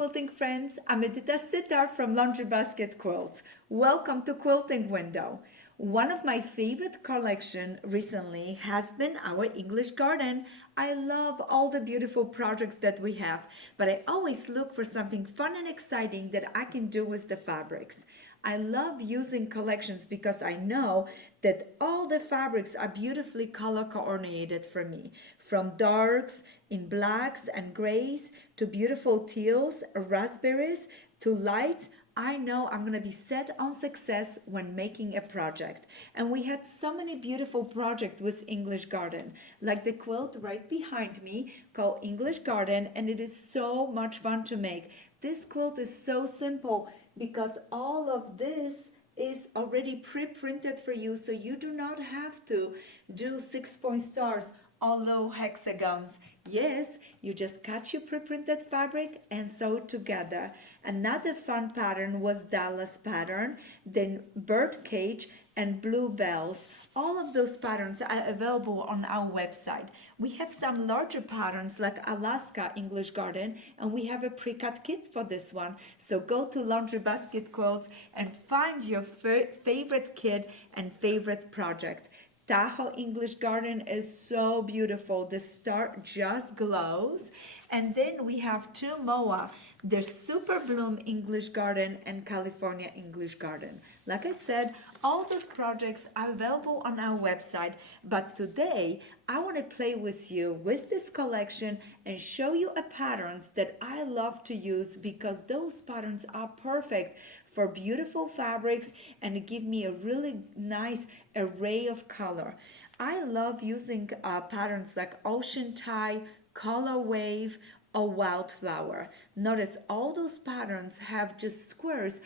quilting friends. I'm Edyta Sitar from Laundry Basket Quilts. Welcome to Quilting Window. One of my favorite collection recently has been our English garden. I love all the beautiful projects that we have, but I always look for something fun and exciting that I can do with the fabrics. I love using collections because I know that all the fabrics are beautifully color coordinated for me. From darks in blacks and grays to beautiful teals, raspberries to lights. I know I'm going to be set on success when making a project. And we had so many beautiful projects with English Garden, like the quilt right behind me called English Garden, and it is so much fun to make. This quilt is so simple because all of this is already pre-printed for you, so you do not have to do 6-point stars or low hexagons. Yes, you just cut your pre-printed fabric and sew it together. Another fun pattern was Dallas pattern, then birdcage and bluebells. All of those patterns are available on our website. We have some larger patterns like Alaska English Garden, and we have a pre-cut kit for this one. So go to Laundry Basket Quilts and find your favorite kit and favorite project. Tahoe English Garden is so beautiful. The star just glows. And then we have two MOA, the Super Bloom English Garden and California English Garden. Like I said, all those projects are available on our website. But today, I want to play with you with this collection and show you a patterns that I love to use because those patterns are perfect for beautiful fabrics and give me a really nice array of color. I love using patterns like Ocean Tide, Color Wave, or Wildflower. Notice all those patterns have just squares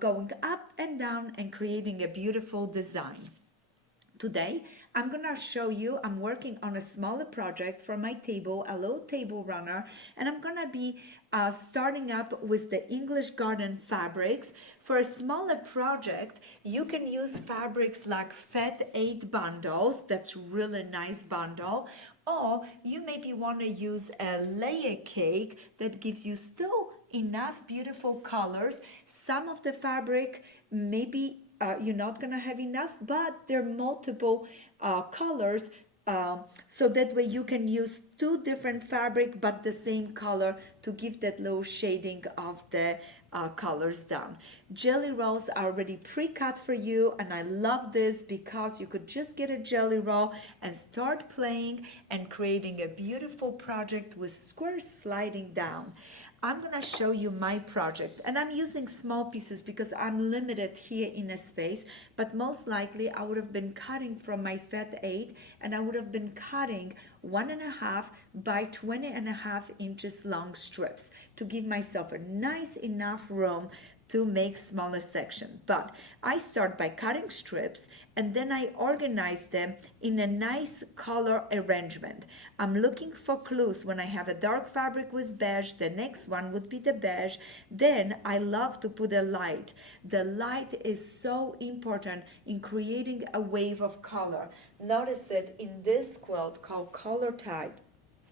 going up and down and creating a beautiful design. Today, I'm gonna show you, I'm working on a smaller project for my table, a little table runner, and I'm gonna be starting up with the English Garden fabrics. For a smaller project, you can use fabrics like Fat 8 bundles, that's really nice bundle, or you maybe wanna use a layer cake that gives you still enough beautiful colors. Some of the fabric maybe you're not gonna have enough, but there are multiple colors, so that way you can use two different fabric but the same color to give that little shading of the colors down. Jelly rolls are already pre-cut for you, and I love this because you could just get a jelly roll and start playing and creating a beautiful project with squares sliding down. I'm gonna show you my project, and I'm using small pieces because I'm limited here in a space, but most likely I would have been cutting from my Fat 8, and I would have been cutting 1.5 by 20.5 inches long strips to give myself a nice enough room to make smaller section. But I start by cutting strips and then I organize them in a nice color arrangement. I'm looking for clues. When I have a dark fabric with beige, the next one would be the beige. Then I love to put a light. The light is so important in creating a wave of color. Notice it in this quilt called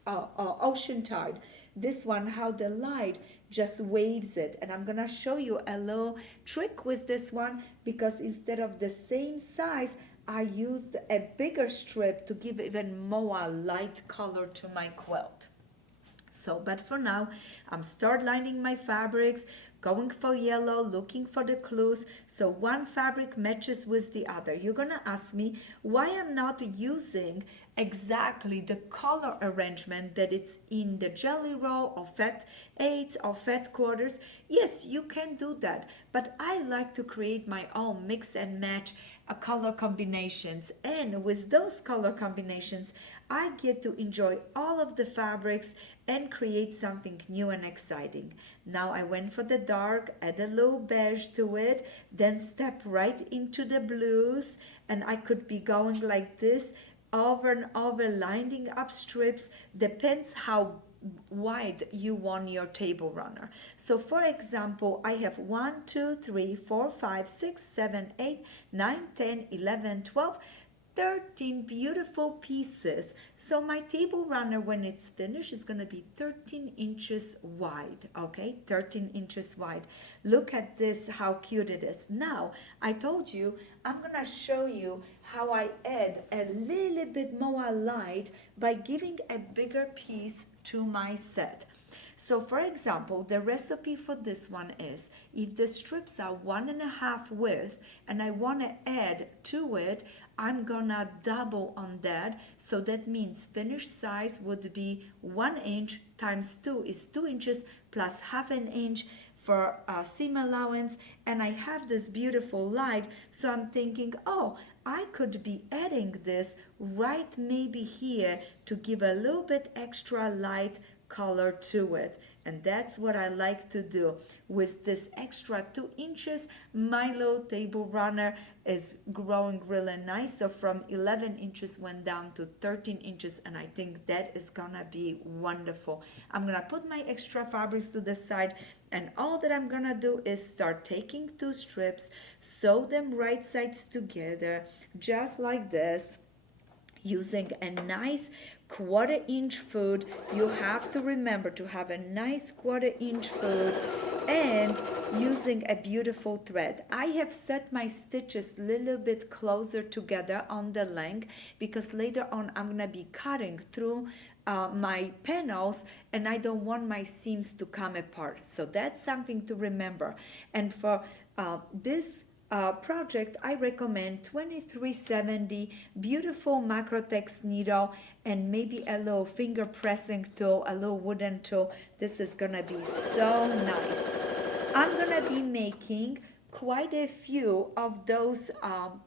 Ocean Tide. This one, how the light just waves it, and I'm gonna show you a little trick with this one because instead of the same size, I used a bigger strip to give even more light color to my quilt. So, but for now, I'm start lining my fabrics, going for yellow, looking for the clues, so one fabric matches with the other. You're gonna ask me why I'm not using exactly the color arrangement that it's in the jelly roll or Fat 8s or Fat quarters. Yes, you can do that, but I like to create my own mix and match color combinations, and with those color combinations I get to enjoy all of the fabrics and create something new and exciting. Now I went for the dark, add a little beige to it, then step right into the blues, and I could be going like this over and over, lining up strips. Depends how wide you want your table runner. So for example, I have 1, 2, 3, 4, 5, 6, 7, 8, 9, 10, 11, 12, 13 beautiful pieces. So my table runner, when it's finished, is going to be 13 inches wide, okay? 13 inches wide. Look at this, how cute it is. Now, I told you, I'm going to show you how I add a little bit more light by giving a bigger piece to my set. So for example, the recipe for this one is, if the strips are 1.5 width and I want to add to it, I'm gonna double on that. So that means finished size would be 1 inch times 2 is 2 inches plus 1/2 inch for seam allowance. And I have this beautiful light, so I'm thinking, oh, I could be adding this right maybe here to give a little bit extra light color to it. And that's what I like to do. With this extra 2 inches, my little table runner is growing really nice. So from 11 inches went down to 13 inches, and I think that is gonna be wonderful. I'm gonna put my extra fabrics to the side, and all that I'm gonna do is start taking 2 strips, sew them right sides together, just like this, using a nice 1/4 inch foot. You have to remember to have a nice 1/4 inch foot, and using a beautiful thread. I have set my stitches a little bit closer together on the length because later on I'm gonna be cutting through my panels, and I don't want my seams to come apart. So that's something to remember. And for this project, I recommend 2370 beautiful Macrotex needle and maybe a little finger pressing tool, a little wooden tool. This is gonna be so nice. I'm gonna be making quite a few of those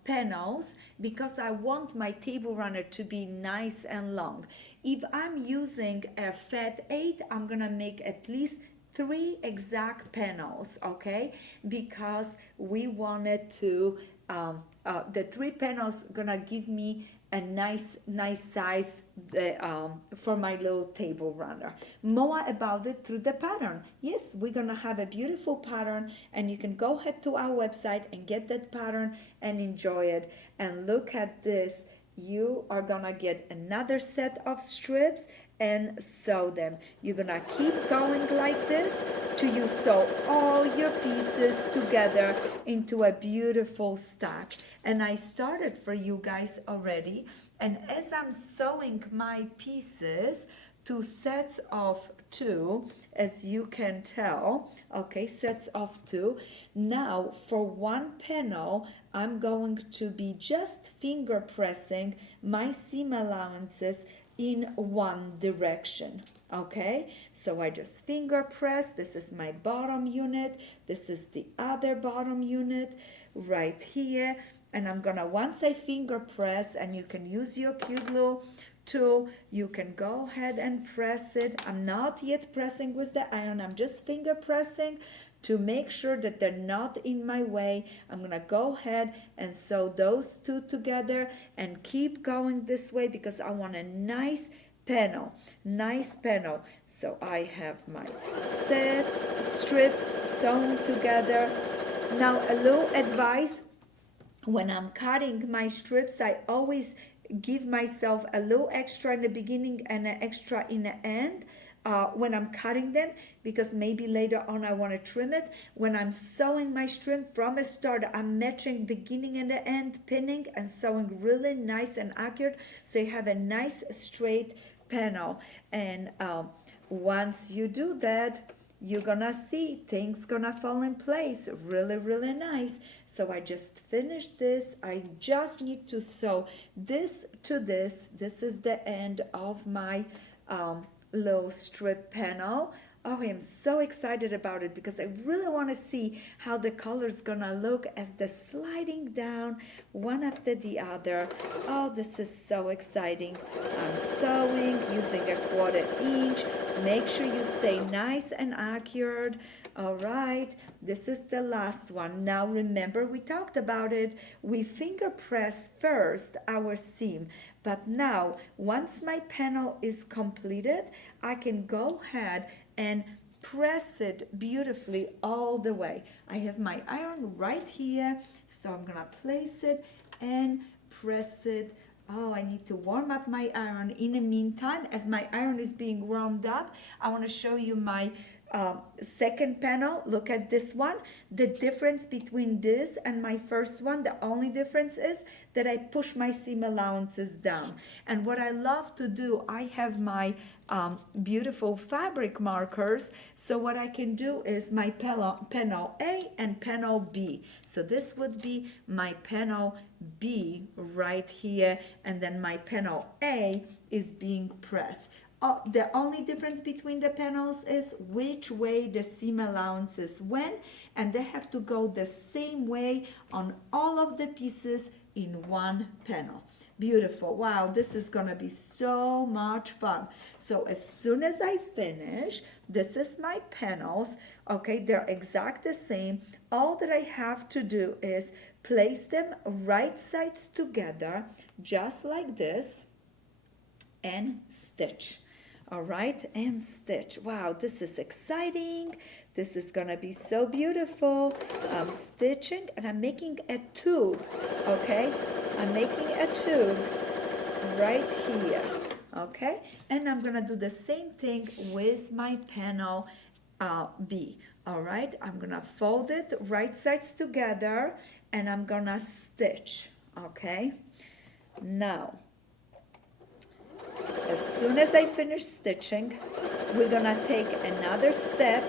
panels because I want my table runner to be nice and long. If I'm using a fat 8, I'm gonna make at least 3 exact panels, okay? Because we wanted to, the 3 panels gonna give me a nice size for my little table runner. More about it through the pattern. Yes, we're gonna have a beautiful pattern, and you can go ahead to our website and get that pattern and enjoy it. And look at this. You are gonna get another set of strips and sew them. You're gonna keep going like this till you sew all your pieces together into a beautiful stack. And I started for you guys already, and as I'm sewing my pieces to sets of 2, as you can tell, okay, sets of 2. Now for one panel, I'm going to be just finger pressing my seam allowances in one direction, okay? So I just finger press. This is my bottom unit. This is the other bottom unit right here. And I'm gonna, once I finger press, and you can use your cute little tool, you can go ahead and press it. I'm not yet pressing with the iron. I'm just finger pressing to make sure that they're not in my way. I'm gonna go ahead and sew those 2 together and keep going this way because I want a nice panel, So I have my strips sewn together. Now a little advice, when I'm cutting my strips, I always give myself a little extra in the beginning and an extra in the end. When I'm cutting them, because maybe later on I want to trim it. When I'm sewing my strip from a start, I'm matching beginning and the end, pinning and sewing really nice and accurate, so you have a nice straight panel. And once you do that, you're gonna see things gonna fall in place really nice. So I just finished this. I just need to sew this to this. This is the end of my little strip panel. Oh, I am so excited about it because I really want to see how the color is gonna look as they're sliding down one after the other. Oh, this is so exciting. I'm sewing using a 1/4 inch. Make sure you stay nice and accurate. All right, this is the last one. Now remember, we talked about it. We finger press first our seam, but now once my panel is completed, I can go ahead and press it beautifully all the way. I have my iron right here, so I'm gonna place it and press it. Oh, I need to warm up my iron. In the meantime, as my iron is being warmed up, I want to show you my second panel. Look at this one. The difference between this and my first one, the only difference is that I push my seam allowances down. And what I love to do, I have my beautiful fabric markers. So what I can do is my panel A and panel B. So this would be my panel B right here, and then my panel A is being pressed. The only difference between the panels is which way the seam allowances went, and they have to go the same way on all of the pieces in one panel. Beautiful. Wow, this is gonna be so much fun. So as soon as I finish, this is my panels. Okay, they're exact the same. All that I have to do is place them right sides together, just like this, and stitch. All right, and stitch. Wow, this is exciting. This is gonna be so beautiful. I'm stitching and I'm making a tube, okay? I'm making a tube right here, okay? And I'm gonna do the same thing with my panel B, all right? I'm gonna fold it right sides together and I'm gonna stitch, okay? Now, as soon as I finish stitching, we're gonna take another step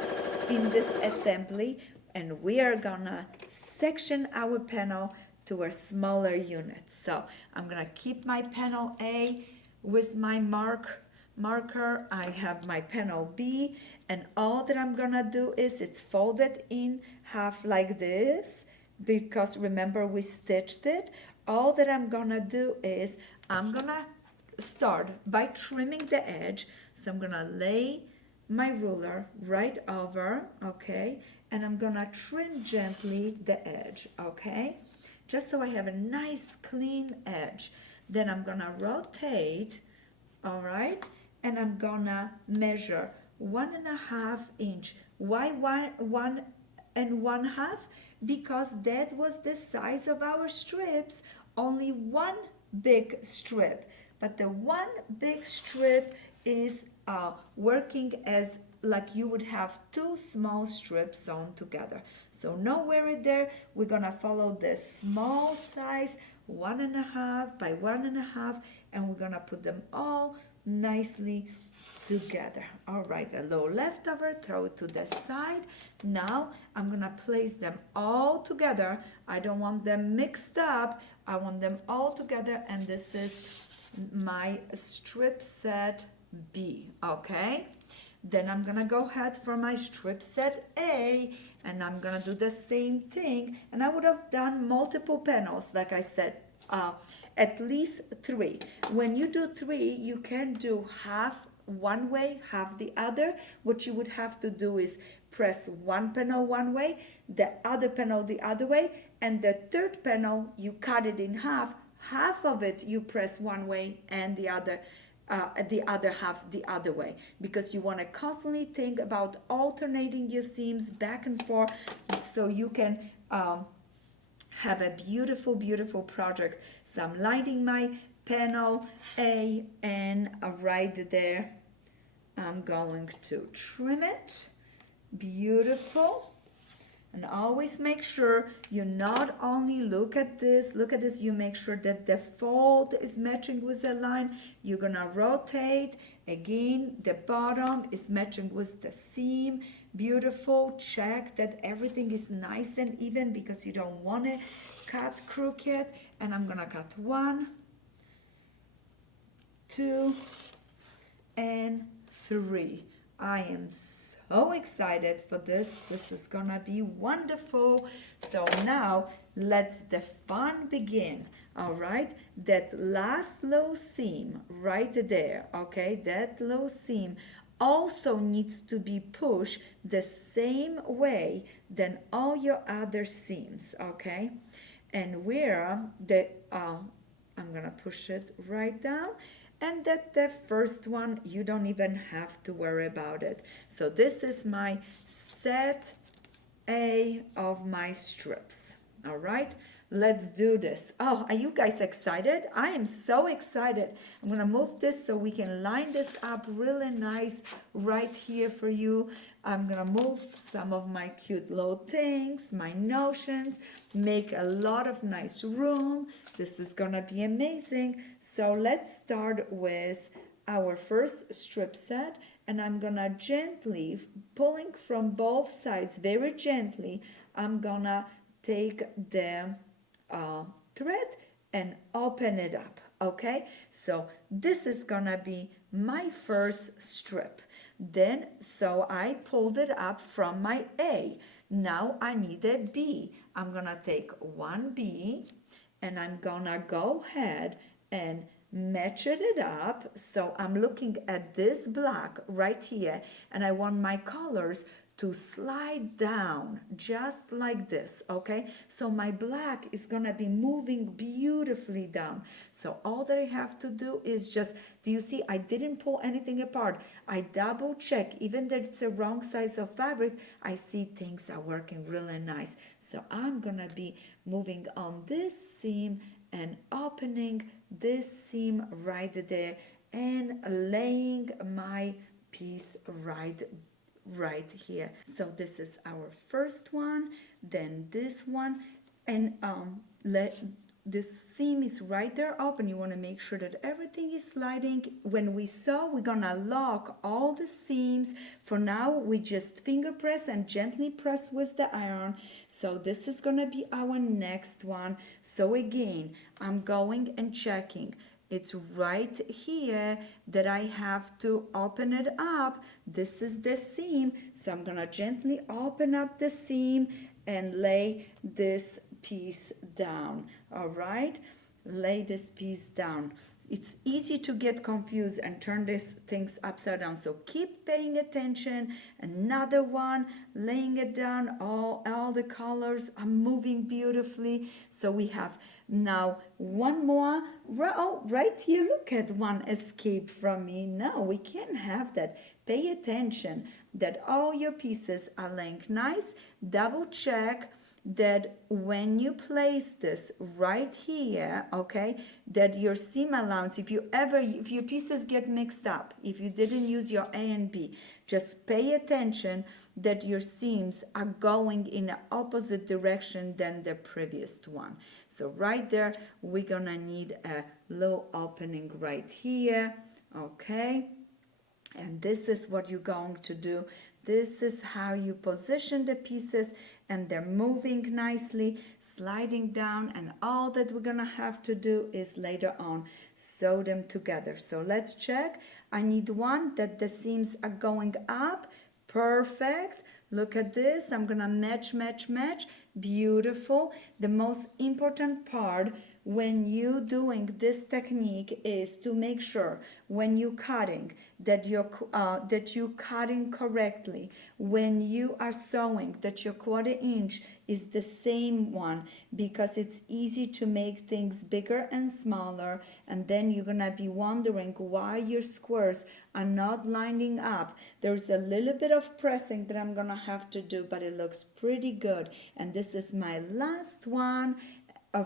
in this assembly and we are gonna section our panel to a smaller unit. So I'm gonna keep my panel A with my marker. I have my panel B, and all that I'm gonna do is it's folded in half like this, because remember we stitched it. All that I'm gonna do is I'm gonna start by trimming the edge. So I'm gonna lay my ruler right over, okay, and I'm gonna trim gently the edge, okay, just so I have a nice clean edge. Then I'm gonna rotate, all right, and I'm gonna measure 1.5 inch. Why 1.5? Because that was the size of our strips, only one big strip. But the one big strip is working as like you would have two small strips sewn together. So no worry there, we're gonna follow the small size, 1.5 by 1.5, and we're gonna put them all nicely together. All right, a little leftover, throw it to the side. Now I'm gonna place them all together. I don't want them mixed up, I want them all together, and this is my strip set B, okay? Then I'm gonna go ahead for my strip set A, and I'm gonna do the same thing, and I would have done multiple panels, like I said, at least 3. When you do 3, you can do half one way, half the other. What you would have to do is press one panel one way, the other panel the other way, and the third panel, you cut it in half. Half of it you press one way and the other half the other way, because you want to constantly think about alternating your seams back and forth so you can have a beautiful, beautiful project. So I'm lighting my panel A, and right there I'm going to trim it. Beautiful. And always make sure you not only look at this, you make sure that the fold is matching with the line. You're gonna rotate. Again, the bottom is matching with the seam. Beautiful. Check that everything is nice and even, because you don't want to cut crooked. And I'm gonna cut 1, 2, and 3. I am so excited for this. This is gonna be wonderful. So now let's the fun begin. All right, that last low seam right there, okay, that low seam also needs to be pushed the same way than all your other seams, okay? And where the I'm gonna push it right down, and that the first one, you don't even have to worry about it. So this is my set A of my strips. All right, Let's do this. Oh, are you guys excited? I am so excited. I'm gonna move this so we can line this up really nice right here for you. I'm gonna move some of my cute little things, my notions, make a lot of nice room. This is gonna be amazing. So let's start with our first strip set, and I'm gonna gently, pulling from both sides very gently, I'm gonna take the thread and open it up. Okay, so this is gonna be my first strip. Then, so I pulled it up from my A. Now I need a B. I'm gonna take one B and I'm gonna go ahead and match it up. So I'm looking at this black right here, and I want my colors to slide down just like this. Okay, so my black is gonna be moving beautifully down. So all that I have to do is just, do you see I didn't pull anything apart? I double check, even that it's a wrong size of fabric, I see things are working really nice. So I'm gonna be moving on this seam and opening this seam right there and laying my piece right here. So this is our first one, then this one, and this seam is right there open. You want to make sure that everything is sliding. When we sew, we're gonna lock all the seams. For now, we just finger press and gently press with the iron. So this is gonna be our next one. So again, I'm going and checking. It's right here that I have to open it up. This is the seam, so I'm gonna gently open up the seam and lay this piece down. All right, lay this piece down. It's easy to get confused and turn these things upside down, so keep paying attention. Another one, laying it down. All the colors are moving beautifully. So we have now one more row right here. Look at one escape from me. No, we can't have that. Pay attention that all your pieces are laying nice. Double check that when you place this right here, okay, that your seam allowance, if your pieces get mixed up, if you didn't use your A and B, just pay attention that your seams are going in the opposite direction than the previous one. So right there, we're gonna need a little opening right here, okay? And this is what you're going to do. This is how you position the pieces, and they're moving nicely, sliding down, and all that we're gonna have to do is later on sew them together. So let's check. I need one that the seams are going up. Perfect. Look at this. I'm gonna match. Beautiful. The most important part when you doing this technique is to make sure when you cutting that you cutting correctly. When you are sewing, that your 1/4 inch is the same one, because it's easy to make things bigger and smaller, and then you're gonna be wondering why your squares are not lining up. There's a little bit of pressing that I'm gonna have to do, but it looks pretty good. And this is my last one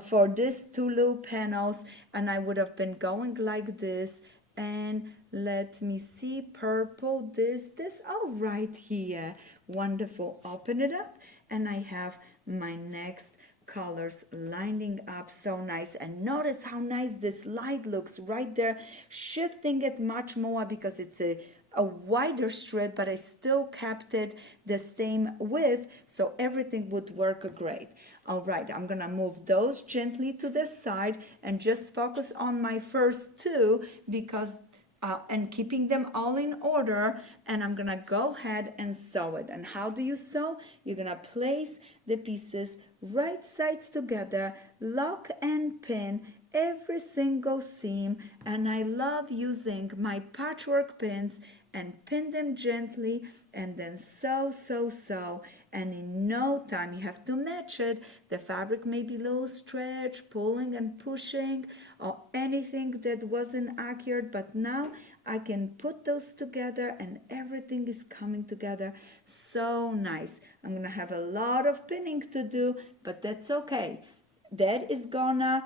for these 2 little panels, and I would have been going like this. And let me see, purple, this all right here. Wonderful. Open it up, and I have my next colors lining up so nice. And notice how nice this light looks right there, shifting it much more because it's a wider strip, but I still kept it the same width, so everything would work great. All right, I'm gonna move those gently to the side and just focus on my first 2, because and keeping them all in order, and I'm gonna go ahead and sew it. And how do you sew? You're gonna place the pieces right sides together, lock and pin every single seam, and I love using my patchwork pins and pin them gently, and then sew, and in no time, you have to match it. The fabric may be a little stretched, pulling and pushing, or anything that wasn't accurate, but now I can put those together and everything is coming together so nice. I'm gonna have a lot of pinning to do, but that's okay. that is gonna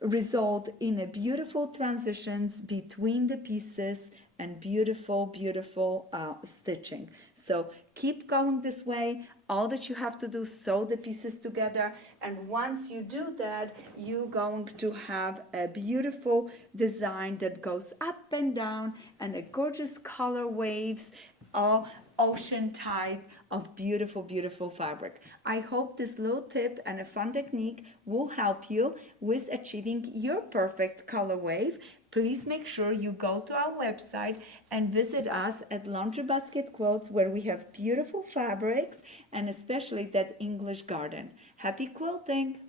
result in a beautiful transitions between the pieces and beautiful stitching. So keep going this way. All that you have to do is sew the pieces together, and once you do that, you're going to have a beautiful design that goes up and down, and a gorgeous color waves of ocean tide of beautiful fabric. I hope this little tip and a fun technique will help you with achieving your perfect color wave. Please make sure you go to our website and visit us at Laundry Basket Quilts, where we have beautiful fabrics and especially that English garden. Happy quilting!